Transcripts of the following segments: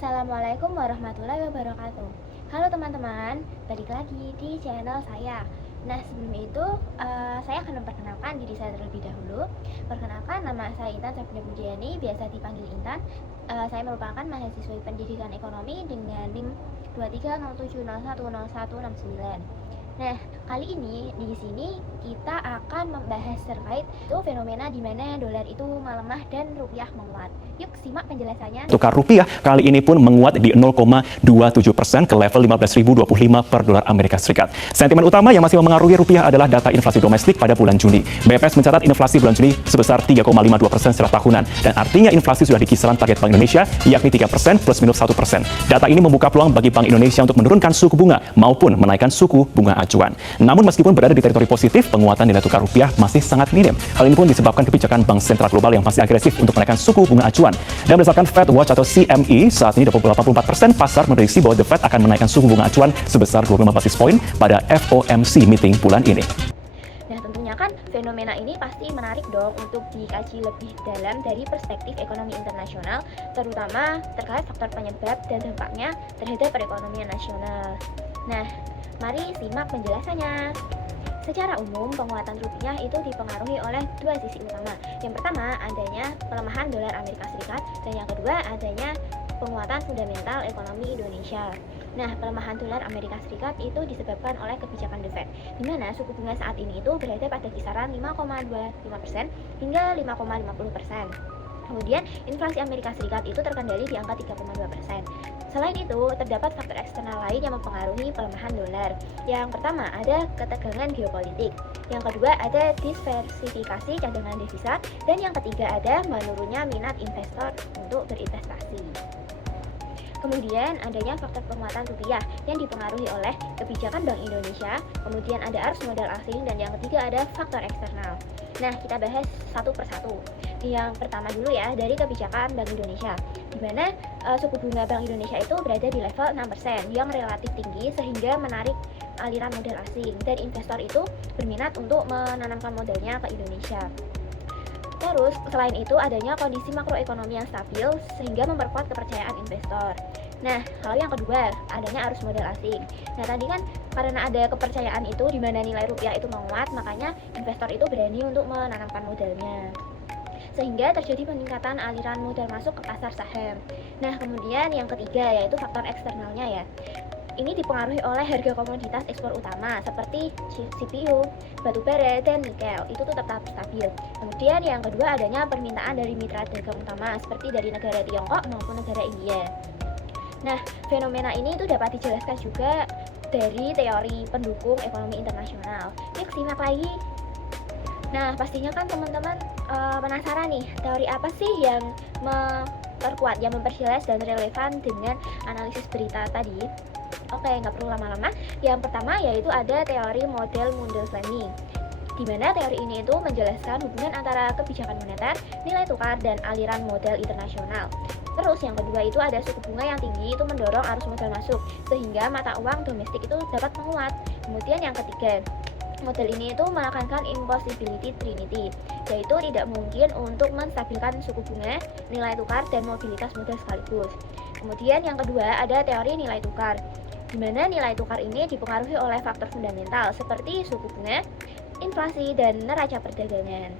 Assalamualaikum warahmatullahi wabarakatuh. Halo teman-teman, balik lagi di channel saya. Nah, sebelum itu saya akan memperkenalkan diri saya terlebih dahulu. Perkenalkan, nama saya Intan Safina Budiani, biasa dipanggil Intan. Saya merupakan mahasiswi pendidikan ekonomi dengan NIM 2307010169. Nah, kali ini di sini kita akan membahas terkait itu fenomena di mana dolar itu melemah dan rupiah menguat. Yuk simak penjelasannya. Tukar rupiah kali ini pun menguat di 0,27% ke level 15.025 per dolar Amerika Serikat. Sentimen utama yang masih mempengaruhi rupiah adalah data inflasi domestik pada bulan Juni. BPS mencatat inflasi bulan Juni sebesar 3,52% secara tahunan, dan artinya inflasi sudah di kisaran target Bank Indonesia, yakni 3% plus minus 1%. Data ini membuka peluang bagi Bank Indonesia untuk menurunkan suku bunga maupun menaikkan suku bunga acuan. Namun meskipun berada di teritori positif, penguatan nilai tukar rupiah masih sangat minim. Hal ini pun disebabkan kebijakan Bank Sentral Global yang masih agresif untuk menaikkan suku bunga acuan. Dan berdasarkan Fed Watch atau CME, saat ini 84% pasar memprediksi bahwa The Fed akan menaikkan suku bunga acuan sebesar 25 basis poin pada FOMC meeting bulan ini. Nah, tentunya kan fenomena ini pasti menarik dong untuk dikaji lebih dalam dari perspektif ekonomi internasional, terutama terkait faktor penyebab dan dampaknya terhadap perekonomian nasional. Nah, mari simak penjelasannya. Secara umum, penguatan rupiah itu dipengaruhi oleh dua sisi utama. Yang pertama, adanya pelemahan dolar Amerika Serikat, dan yang kedua, adanya penguatan fundamental ekonomi Indonesia. Nah, pelemahan dolar Amerika Serikat itu disebabkan oleh kebijakan The Fed, di mana suku bunga saat ini itu berada pada kisaran 5,25% hingga 5,50%. Kemudian, inflasi Amerika Serikat itu terkendali di angka 3,2%. Selain itu, terdapat faktor eksternal lain yang mempengaruhi pelemahan dolar. Yang pertama, ada ketegangan geopolitik. Yang kedua, ada diversifikasi cadangan devisa. Dan yang ketiga, ada menurunnya minat investor untuk berinvestasi. Kemudian adanya faktor penguatan rupiah yang dipengaruhi oleh kebijakan Bank Indonesia, kemudian ada arus modal asing, dan yang ketiga ada faktor eksternal. Nah, kita bahas satu persatu. Yang pertama dulu ya, dari kebijakan Bank Indonesia, di mana suku bunga Bank Indonesia itu berada di level 6% yang relatif tinggi sehingga menarik aliran modal asing, dan investor itu berminat untuk menanamkan modalnya ke Indonesia. Terus, selain itu adanya kondisi makroekonomi yang stabil sehingga memperkuat kepercayaan investor. Nah, hal yang kedua, adanya arus modal asing. Nah, tadi kan karena ada kepercayaan itu di mana nilai rupiah itu menguat, makanya investor itu berani untuk menanamkan modalnya. Sehingga terjadi peningkatan aliran modal masuk ke pasar saham. Nah, kemudian yang ketiga yaitu faktor eksternalnya ya. Ini dipengaruhi oleh harga komoditas ekspor utama seperti CPU, batu bara, dan nikel. Itu tuh tetap stabil. Kemudian yang kedua adanya permintaan dari mitra dagang utama seperti dari negara Tiongkok maupun negara India. Nah, fenomena ini itu dapat dijelaskan juga dari teori pendukung ekonomi internasional. Yuk simak lagi. Nah, pastinya kan teman-teman penasaran nih, teori apa sih yang memperkuat, yang memperjelas dan relevan dengan analisis berita tadi? Oke, nggak perlu lama-lama. Yang pertama yaitu ada teori model Mundell-Fleming, di mana teori ini itu menjelaskan hubungan antara kebijakan moneter, nilai tukar, dan aliran modal internasional. Terus yang kedua itu ada suku bunga yang tinggi itu mendorong arus modal masuk, sehingga mata uang domestik itu dapat menguat. Kemudian yang ketiga, model ini itu menekankan impossibility trinity, yaitu tidak mungkin untuk menstabilkan suku bunga, nilai tukar, dan mobilitas modal sekaligus. Kemudian yang kedua ada teori nilai tukar, di mana nilai tukar ini dipengaruhi oleh faktor fundamental seperti suku bunga, inflasi, dan neraca perdagangan.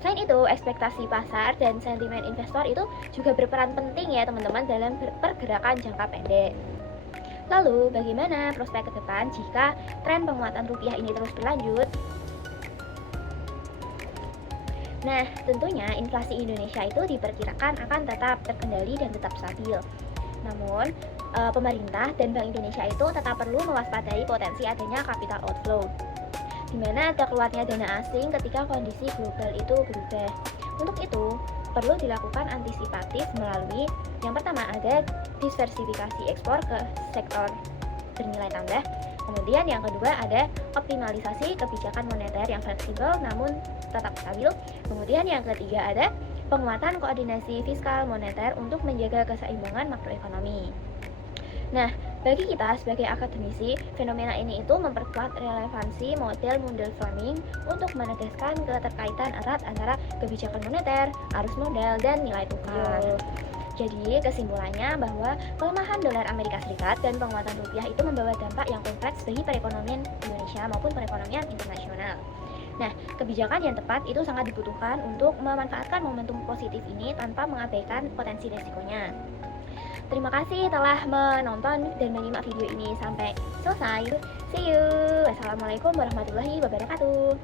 Selain itu, ekspektasi pasar dan sentimen investor itu juga berperan penting ya teman-teman dalam pergerakan jangka pendek. Lalu, bagaimana prospek ke depan jika tren penguatan rupiah ini terus berlanjut? Nah, tentunya inflasi Indonesia itu diperkirakan akan tetap terkendali dan tetap stabil. Namun, pemerintah dan Bank Indonesia itu tetap perlu mewaspadai potensi adanya capital outflow, di mana ada keluarnya dana asing ketika kondisi global itu berubah. Untuk itu, perlu dilakukan antisipatif melalui yang pertama ada diversifikasi ekspor ke sektor bernilai tambah. Kemudian yang kedua ada optimalisasi kebijakan moneter yang fleksibel namun tetap stabil. Kemudian yang ketiga ada penguatan koordinasi fiskal moneter untuk menjaga keseimbangan makroekonomi. Nah, bagi kita sebagai akademisi, fenomena ini itu memperkuat relevansi model Mundell-Fleming untuk menegaskan keterkaitan erat antara kebijakan moneter, arus modal, dan nilai tukar. Jadi kesimpulannya bahwa pelemahan dolar Amerika Serikat dan penguatan rupiah itu membawa dampak yang kompleks bagi perekonomian Indonesia maupun perekonomian internasional. Nah, kebijakan yang tepat itu sangat dibutuhkan untuk memanfaatkan momentum positif ini tanpa mengabaikan potensi resikonya. Terima kasih telah menonton dan menyimak video ini sampai selesai. See you. Wassalamualaikum warahmatullahi wabarakatuh.